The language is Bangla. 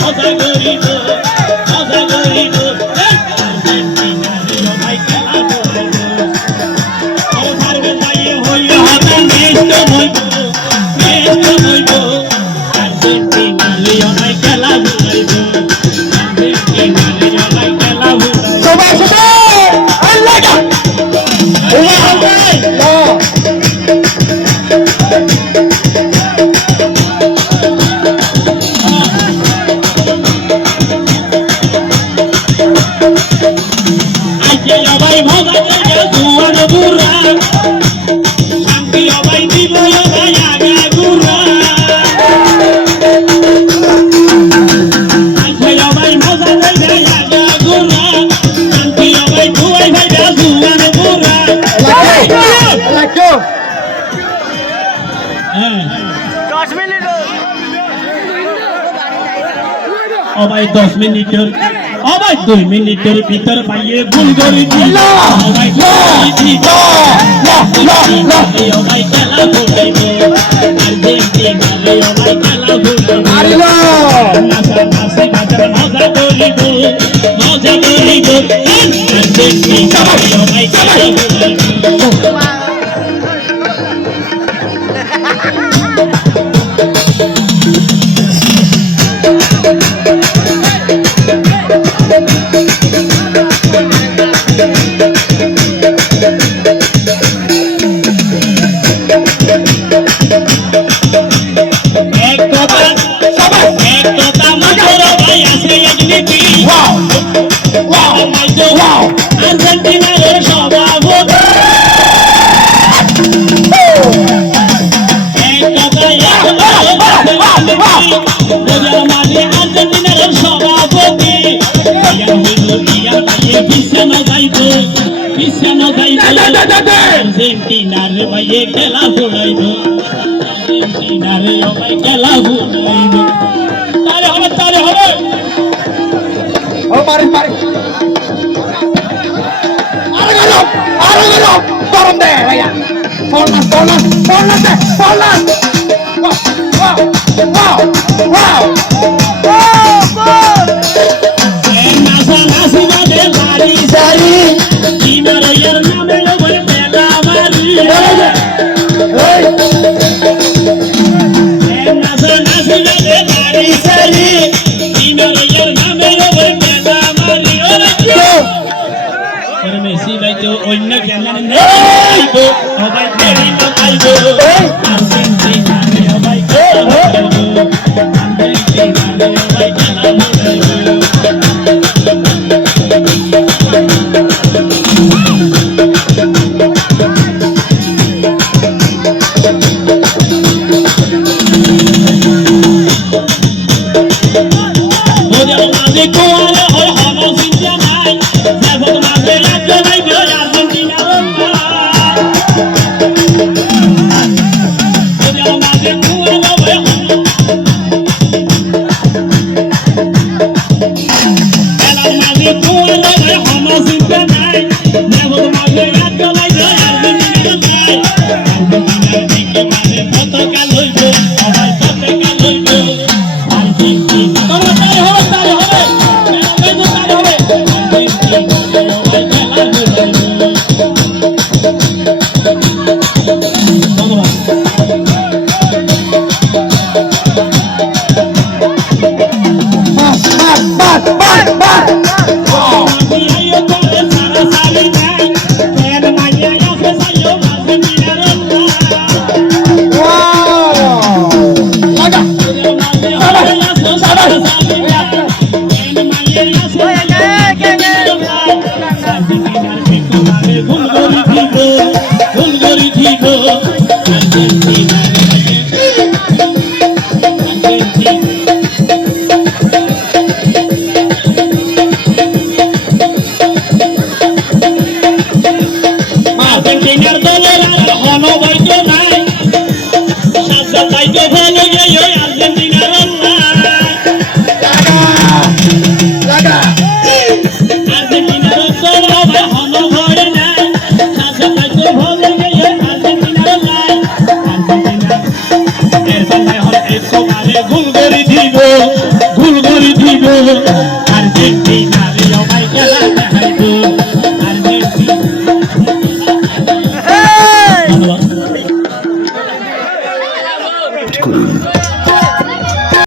মজা করিব মজা করিব আর্জেন্টিনারে ভাই খেলা করিব ওধার বেলায় হইল হাতে মেষ্ট হইব আর্জেন্টিনারে ভাই খেলা করিব আর্জেন্টিনারে ভাই খেলা করিব সবাই সবাই আল্লাহ ভাই মজা করে দুয়ার বুড়া শান্তি ভাই দিব ভাই আগা গুড়া ভাই মজা করে আগা গুড়া শান্তি ভাই দুয়াই ভাই দুয়ার বুড়া ভাই 10 মিনিটের ভাই 2 মিনিটের ভিতর পাইয়ে ভুল করে দিল ভাই ভাই খেলা ফুটাইব আর্জেন্টিনারে ভাই খেলা ফুটাইব মজা করিব আর্জেন্টিনারে ভাই খেলা ফুটাইব আর্জেন্টিনার সভাপতি আর্জেন্টিনার সভাপতি পিছানো যাইব আর্জেন্টিনার ভাইয়ে খেলা ফুড়াইব আর্জেন্টিনার ভাই খেলা ফুড়াইব তারে হবে ও মারি মারি আরে গেল গরম দে ভাইয়া ফোন দে ওয়াও নাসি বাদে বাড়ি সারি কিনারের নামে ওই মেলা মারি নাসি বাদে বাড়ি সারি কিনারের নামে ওই মেলা মারি ওরে মেসি ভাই তো অন্য কেমন নেই তো সবাই তেরি লাগাইবো আর্জেন্টিনারে ভাই খেলা ফুটাইবো আর্জেন্টিনারে ভাই খেলা ফুটাইবো দিব ভুল করে দিব আর্জেন্টিনারে ভাই খেলা দেখাইব আর্জেন্টিনা